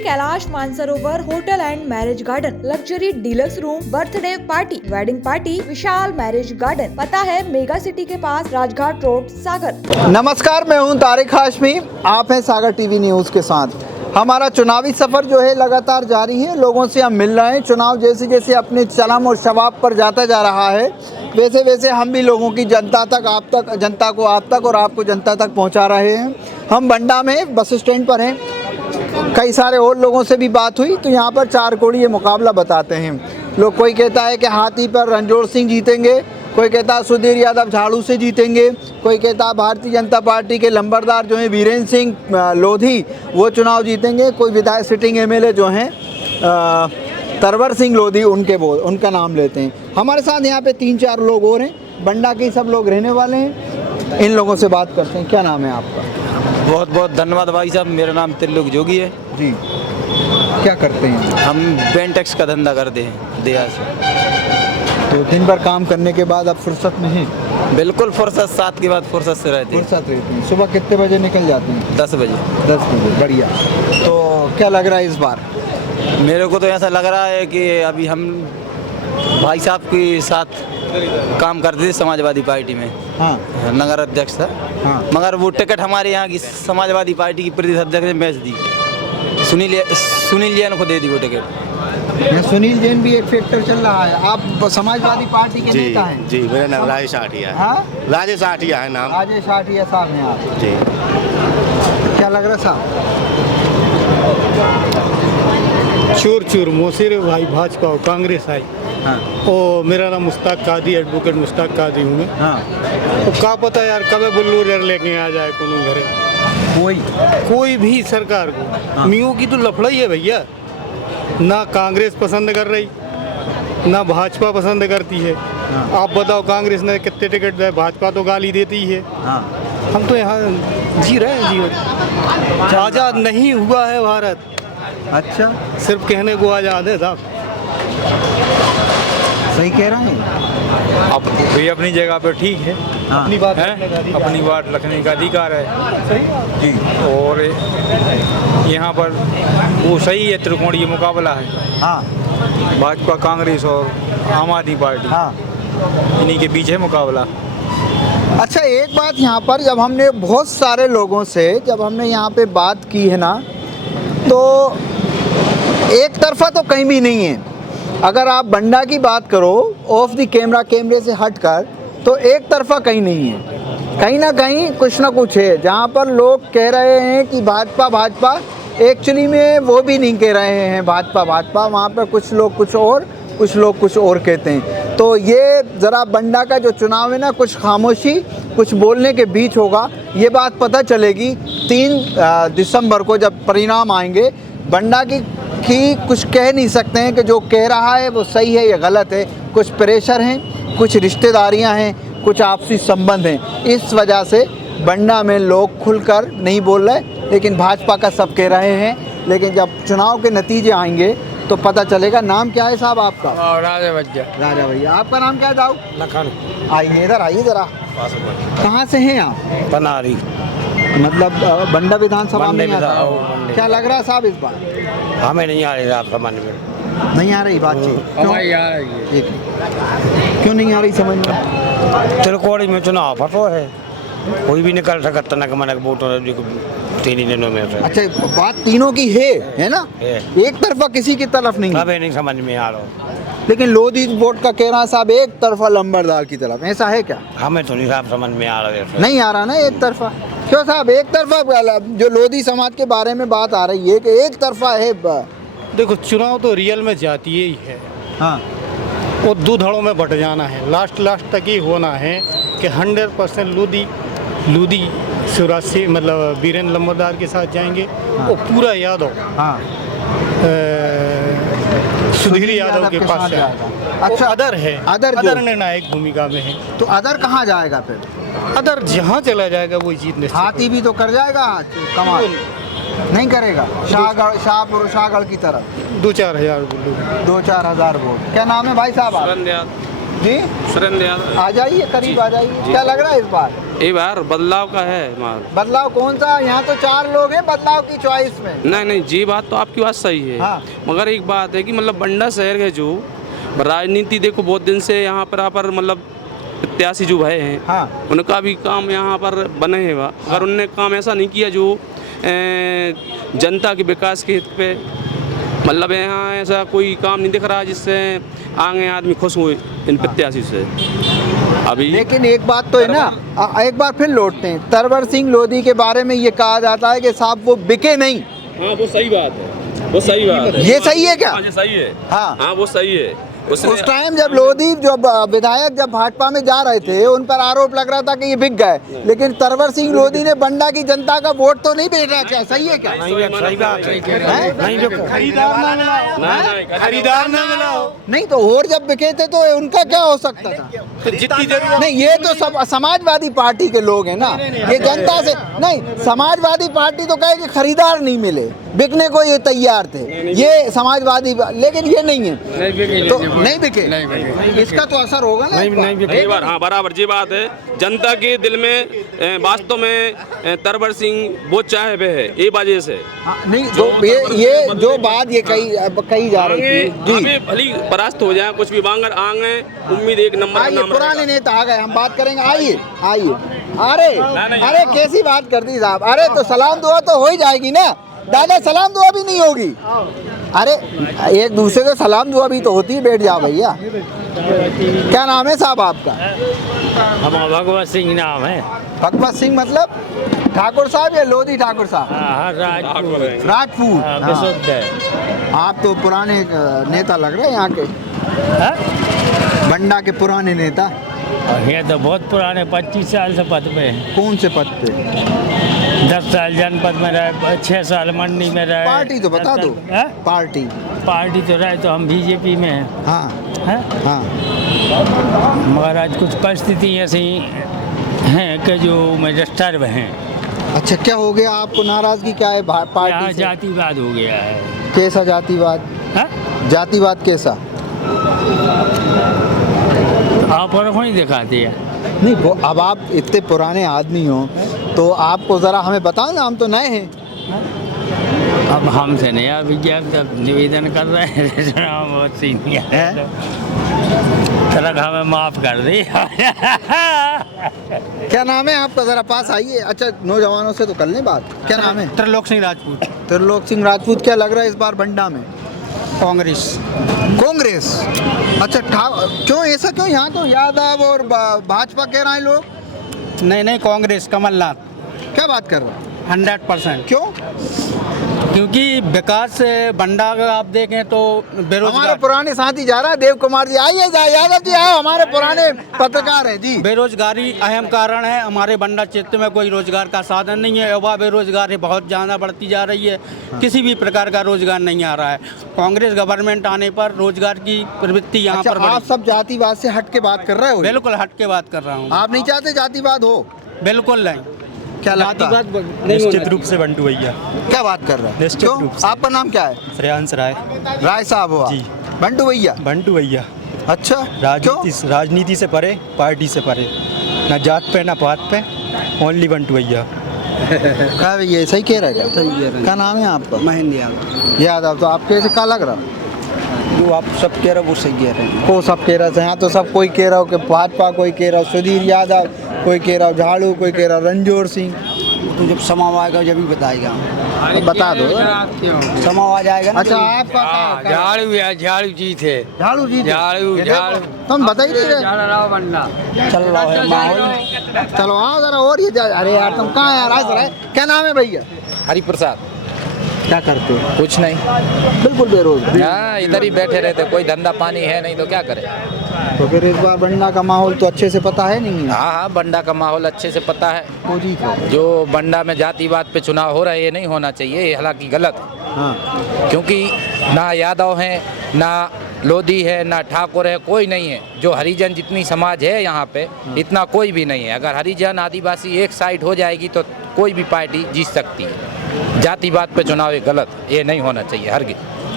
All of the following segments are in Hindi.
Kailash Mansarovar hotel and marriage garden, luxury deluxe room, birthday party, wedding party, Vishal marriage garden. पता है मेगा सिटी के पास, राजघाट रोड, सागर। नमस्कार, मैं हूं तारिक हाशमी। आप हैं सागर टीवी न्यूज़ के साथ। हमारा चुनावी सफ़र जो है लगातार जारी है। लोगों से हम मिल रहे हैं। चुनाव जैसे जैसे अपने चरम और शबाब पर जाता जा रहा है, वैसे वैसे हम भी लोगों की जनता को आप तक और आपको जनता तक पहुंचा रहे हैं। हम बंडा में बस स्टैंड पर हैं। कई सारे और लोगों से भी बात हुई तो यहाँ पर चार कोड़ी ये मुकाबला बताते हैं लोग। कोई कहता है कि हाथी पर रणजोर सिंह जीतेंगे, कोई कहता है सुधीर यादव झाड़ू से जीतेंगे, कोई कहता है भारतीय जनता पार्टी के लंबरदार जो हैं वीरेंद्र सिंह लोधी वो चुनाव जीतेंगे, कोई विधायक सिटिंग एमएलए जो हैं तरवर सिंह लोधी उनका नाम लेते हैं। हमारे साथ यहाँ पे 3-4 लोग और हैं, बंडा के सब लोग रहने वाले हैं। इन लोगों से बात करते हैं। क्या नाम है आपका? बहुत बहुत धन्यवाद भाई साहब। मेरा नाम त्रिलोक जोगी है जी। क्या करते हैं? हम बेंटेक्स का धंधा करते हैं देहात से। तो दिन भर काम करने के बाद अब फुर्सत में हैं? बिल्कुल फुर्सत, 7 के बाद फुर्सत से रहते हैं। फुर्सत रहती है। सुबह कितने बजे निकल जाते हैं? 10 बजे। 10 बजे, बढ़िया। तो क्या लग रहा है इस बार? मेरे को तो ऐसा लग रहा है कि अभी हम भाई साहब के साथ काम करते थे समाजवादी पार्टी में। हाँ, नगर अध्यक्ष था। हाँ। मगर वो टिकट हमारे यहाँ की समाजवादी पार्टी की प्रदेश अध्यक्ष ने बेच दी। सुनील जैन को दे दी वो टिकट। सुनील जैन भी एक फैक्टर चल रहा है। आप समाजवादी पार्टी के नेता हैं? जी, मेरा नाम राजेश आठिया है। हाँ? राजेश आठिया है नाम। राजेश आठिया साहब हैं आप? जी। क्या लग रहा साहब? चूर चूर मोसीरे भाई भाजपा और कांग्रेस आई। हाँ, ओ मेरा नाम मुश्ताक कादी, एडवोकेट मुश्ताक कादी हूँ मैं। हाँ। तो क्या पता यार कब बुल्लू रेर लेके आ जाए कोनो घरे, कोई भी सरकार को। हाँ। मियों की तो लफड़ा ही है भैया। ना कांग्रेस पसंद कर रही, ना भाजपा पसंद करती है। हाँ। आप बताओ कांग्रेस ने कितने टिकट दिए, भाजपा तो गाली देती है। हाँ। हम तो यहाँ जी रहे हैं जीवन। आज़ाद नहीं हुआ है भारत, अच्छा, सिर्फ कहने को आज़ाद है साहब। सही कह रहे हैं। अब भी अपनी जगह पे ठीक है। हाँ, अपनी बात हैं? अपनी बात रखने का अधिकार है जी। और यहाँ पर वो सही है, त्रिकोणीय मुकाबला है। हाँ, भाजपा, कांग्रेस और आम आदमी पार्टी, हाँ। इन्हीं के बीच है मुकाबला। अच्छा, एक बात यहाँ पर जब हमने बहुत सारे लोगों से यहाँ पे बात की है ना, तो एक तरफा तो कहीं भी नहीं है। अगर आप बंडा की बात करो ऑफ द कैमरे से हटकर, तो एक तरफा कहीं नहीं है। कहीं ना कहीं कुछ ना कुछ है। जहाँ पर लोग कह रहे हैं कि भाजपा, एक्चुअली में वो भी नहीं कह रहे हैं भाजपा। वहाँ पर कुछ लोग कुछ और कहते हैं। तो ये ज़रा बंडा का जो चुनाव है ना, कुछ खामोशी कुछ बोलने के बीच होगा। ये बात पता चलेगी 3 दिसंबर को जब परिणाम आएंगे। बंडा की कुछ कह नहीं सकते हैं कि जो कह रहा है वो सही है या गलत है। कुछ प्रेशर हैं, कुछ रिश्तेदारियां हैं, कुछ आपसी संबंध हैं। इस वजह से बंडा में लोग खुलकर नहीं बोल रहे, लेकिन भाजपा का सब कह रहे हैं। लेकिन जब चुनाव के नतीजे आएंगे तो पता चलेगा। नाम क्या है साहब आपका? राजा भैया। आपका नाम क्या है दाऊ? लखन। आइए इधर, आइए ज़रा। कहाँ से हैं आप? बनारी। मतलब बंडा विधानसभा में आता है। बंडे। क्या लग रहा है साहब इस बार? हमें नहीं आ रही आप समझ में। नहीं आ रही बातचीत? क्यों? एक मिनट। क्यों नहीं आ रही समझ में? त्रिकोणी में चुनाव फटो है, कोई भी निकल सकता न मनक वोट 3 दिनों में से। अच्छा, बात तीनों की है ना? है। एक तरफा किसी की तरफ नहीं है। हमें नहीं समझ में आ रहा। लेकिन लोधी वोट का कह रहा साहब एक तरफा लंबरदार की तरफ, ऐसा है क्या? हमें तो नहीं साहब समझ में आ रहा है। नहीं आ रहा ना एक तरफा? क्यों साहब एक तरफा? जो लोधी समाज के बारे में बात आ रही है कि एक तरफा है। देखो, चुनाव तो रियल में जातीय ही है। हाँ, वो 2 धड़ों में बट जाना है। लास्ट तक ही होना है कि 100% लूदी शिवराज से मतलब वीरेंद्र लंबरदार के साथ जाएंगे। हाँ। और पूरा यादव हाँ। सुधीर यादव के पास जाएगा। अच्छा, अदर है। अदर निर्णायक भूमिका में है। तो अदर कहाँ जाएगा फिर? अदर जहाँ चला जाएगा वो जीत निश्चित। हाथी भी तो कर जाएगा कमाल, नहीं करेगा? शाहगढ़ की तरफ 2-4 हज़ार बुल्लू। 2-4 हज़ार वोट। क्या नाम है भाई साहब आप? जी, आ जाइए, करीब आ जाइए। क्या लग रहा है इस बार? ये बार बदलाव का है माल। बदलाव कौन सा? यहाँ तो 4 लोग हैं बदलाव की चॉइस में। नहीं जी, बात तो आपकी बात सही है। हाँ। मगर एक बात है कि मतलब बंडा शहर के जो राजनीति देखो बहुत दिन से यहाँ पर मतलब प्रत्याशी जो भय हैं, हाँ। उनका भी काम यहाँ पर बने हैं। अगर उनने काम ऐसा नहीं किया जो जनता के विकास के हित पे, मतलब यहाँ ऐसा कोई काम नहीं दिख रहा जिससे आगे आदमी खुश हुए इन प्रत्याशी से अभी। लेकिन एक बात तो है ना, एक बार फिर लौटते हैं, तरवर सिंह लोधी के बारे में ये कहा जाता है कि साहब वो बिके नहीं। हाँ वो सही बात है, वो सही बात है। ये सही है क्या? हाँ ये सही है। हाँ वो सही है। उस टाइम जब लोधी जो विधायक जब भाजपा में जा रहे थे, उन पर आरोप लग रहा था कि ये बिक गए, लेकिन तरवर सिंह लोधी ने बंडा की जनता का वोट तो नहीं बेचा। क्या सही है क्या? सही बात खरीदार ना मिला नहीं तो और जब बिके थे तो उनका क्या हो सकता था? जितनी देर नहीं, ये तो सब समाजवादी पार्टी के लोग हैं ना, ये जनता से नहीं। समाजवादी पार्टी तो कहे कि खरीदार नहीं मिले, बिकने को ये तैयार थे, ये समाजवादी, लेकिन ये नहीं है तो नहीं बिके। इसका तो असर होगा ना। नहीं बार हाँ बराबर जी बात है। जनता के दिल में वास्तव में तरवर सिंह वो चाहे वे है, ये वजह से। नहीं जो ये जो बात ये कही जा रही थी जी, भली परास्त हो जाए कुछ भी बांगर आगे उम्मीद एक नंबर। आइए पुराने नेता आ गए, हम बात करेंगे। आइए आइए। अरे कैसी बात कर दी साहब? अरे तो सलाम दुआ तो हो ही जाएगी ना दादा, सलाम दुआ भी नहीं होगी? अरे एक दूसरे को सलाम दुआ भी तो होती है। बैठ जाओ भैया। क्या नाम है साहब आपका? हमारा भगवत सिंह नाम है। भगवत सिंह मतलब ठाकुर साहब या लोधी ठाकुर साहब? राजपूत। विशुद्ध है। आप तो पुराने नेता लग रहे हैं यहाँ के, बंडा के पुराने नेता। ये तो बहुत पुराने 25 साल से पद पे हैं। कौन से पद पे? 10 साल जनपद में रहे, 6 साल मंडी में रहे। पार्टी तो बता दो। पार्टी तो रहे तो हम बीजेपी में हैं। हाँ। मगर आज कुछ परिस्थिति ऐसी हैं कि जो में डिस्टर्ब हैं। अच्छा क्या हो गया आपको? नाराजगी क्या है पार्टी यहाँ से? जातिवाद हो गया है। कैसा जातिवाद? जातिवाद कैसा? आप और नहीं दिखाती है। नहीं वो अब आप इतने पुराने आदमी हो तो आपको ज़रा हमें बताओ ना, हम तो नए हैं। अब हमसे नया विज्ञान निवेदन कर रहे हैं। बहुत सीनियर है, तरक हमें माफ़ कर दी। क्या नाम है आपका? ज़रा पास आइए। अच्छा नौजवानों से तो कर लें बात। क्या नाम है? त्रिलोक सिंह राजपूत। त्रिलोक सिंह राजपूत। क्या लग रहा है इस बार बंडा में? कांग्रेस। अच्छा क्यों ऐसा क्यों? यहाँ तो यादव और भाजपा कह रहे हैं लोग। नहीं कांग्रेस, कमलनाथ। क्या बात कर रहे हैं? 100%। क्यों? क्योंकि विकास बंडा का आप देखें तो बेरोजगार, हमारे पुराने साथी जा रहा है देव कुमार जी। आइए यादव जी आओ, हमारे पुराने पत्रकार हैं जी। बेरोजगारी अहम कारण है। हमारे बंडा क्षेत्र में कोई रोजगार का साधन नहीं है। युवा बेरोजगारी बहुत ज़्यादा बढ़ती जा रही है। किसी भी प्रकार का रोजगार नहीं आ रहा है। कांग्रेस गवर्नमेंट आने पर रोजगार की प्रवृत्ति यहाँ पर आप सब जातिवाद से हट के बात कर रहे हो? बिल्कुल हट के बात कर रहा हूँ। आप नहीं चाहते जातिवाद हो? बिल्कुल नहीं। क्या लगता है? निश्चित रूप से बंटू भैया। क्या बात कर रहे हैं? निश्चित रूप से। आपका नाम क्या है? श्रेयांश राय साहब हो जी। बंटू भैया। बंटू भैया। अच्छा राजनीति से परे, पार्टी से परे, ना जात पे ना पात पे, ओनली बंटू भैया। क्या भैया सही कह रहे हैं? क्या नाम है आपका? महेंद्र यादव। तो आप कैसे क्या लग रहा? जो आप सब कह रहे हो वो सही कह रहे हैं। को सब कह रहा है यहाँ तो सब कोई कह रहा हो कि भाजपा, कोई कह रहा हो सुधीर यादव, कोई कह रहा हो झाड़ू, कोई कह रहा हो रणजोर सिंह। तो जब समाव आएगा जब ही बताएगा। तो बता दो। समाव आ जाएगा। अच्छा आपका झाड़ू जी थे। झाड़ू जी झाड़ू तुम बता ही नहीं रहे। चल रहा है माहौल। चलो हाँ जरा और ये अरे यार तुम कहाँ यार आ रहे? क्या नाम है भैया? हरिप्रसाद। क्या करते हो? कुछ नहीं, बिल्कुल बेरोजगार। हाँ इधर ही बैठे रहते, कोई धंधा पानी है नहीं तो क्या करें। तो फिर इस बार बंडा का माहौल तो अच्छे से पता है नहीं है? हाँ बंडा का माहौल अच्छे से पता है। जो बंडा में जातिवाद पे चुनाव हो रहा है ये नहीं होना चाहिए, ये हालांकि गलत है। हाँ। क्योंकि ना यादव हैं, ना लोधी है, ना ठाकुर है, कोई नहीं है। जो हरिजन जितनी समाज है यहाँ पे इतना कोई भी नहीं है। अगर हरिजन आदिवासी एक साइड हो जाएगी तो कोई भी पार्टी जीत सकती है। जातिवाद पे चुनाव ये गलत, ये नहीं होना चाहिए हरगिज़।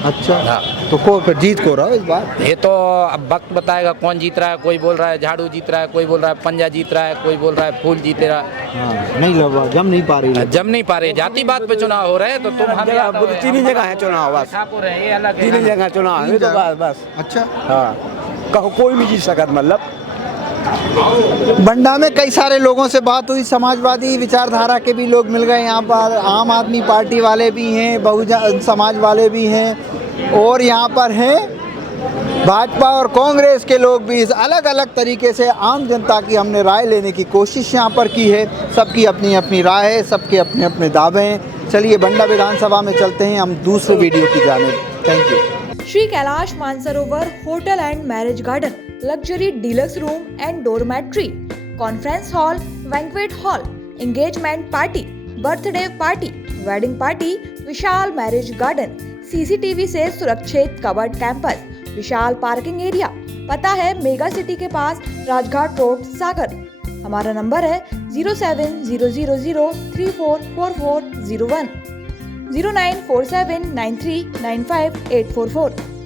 अच्छा हाँ। तो फिर जीत को रहा है इस बार? ये तो अब वक्त बताएगा कौन जीत रहा है। कोई बोल रहा है झाड़ू जीत रहा है, कोई बोल रहा है पंजा जीत रहा है, कोई बोल रहा है फूल जीत रहा है। हाँ, नहीं लगा, जम नहीं पा रही। जम नहीं पा रहे, जाति बात पे चुनाव हो रहे हैं। तो तुम हम तीन ही जगह है चुनाव, बस ठाकुर है, ये अलग तीन ही है। जगह चुनाव है, तो बस अच्छा, हाँ, कहो कोई नहीं जीत सकत। मतलब बंडा में कई सारे लोगों से बात हुई, समाजवादी विचारधारा के भी लोग मिल गए यहाँ पर, आम आदमी पार्टी वाले भी हैं, बहुजन समाज वाले भी हैं, और यहाँ पर हैं भाजपा और कांग्रेस के लोग भी। अलग अलग तरीके से आम जनता की हमने राय लेने की कोशिश यहाँ पर की है। सबकी अपनी अपनी राय है, सबके अपने अपने दावे हैं। चलिए बंडा विधानसभा में चलते हैं हम दूसरे वीडियो की जानिब। Thank you. Shri Kailash Mansarovar hotel and marriage garden, luxury deluxe room and dormitory, conference hall, banquet hall, engagement party, birthday party, wedding party, Vishal marriage garden, CCTV से सुरक्षित कवर्ड कैंपस, विशाल पार्किंग एरिया। पता है मेगा सिटी के पास, राजघाट रोड, सागर। हमारा नंबर है 07000344401, 09479395844।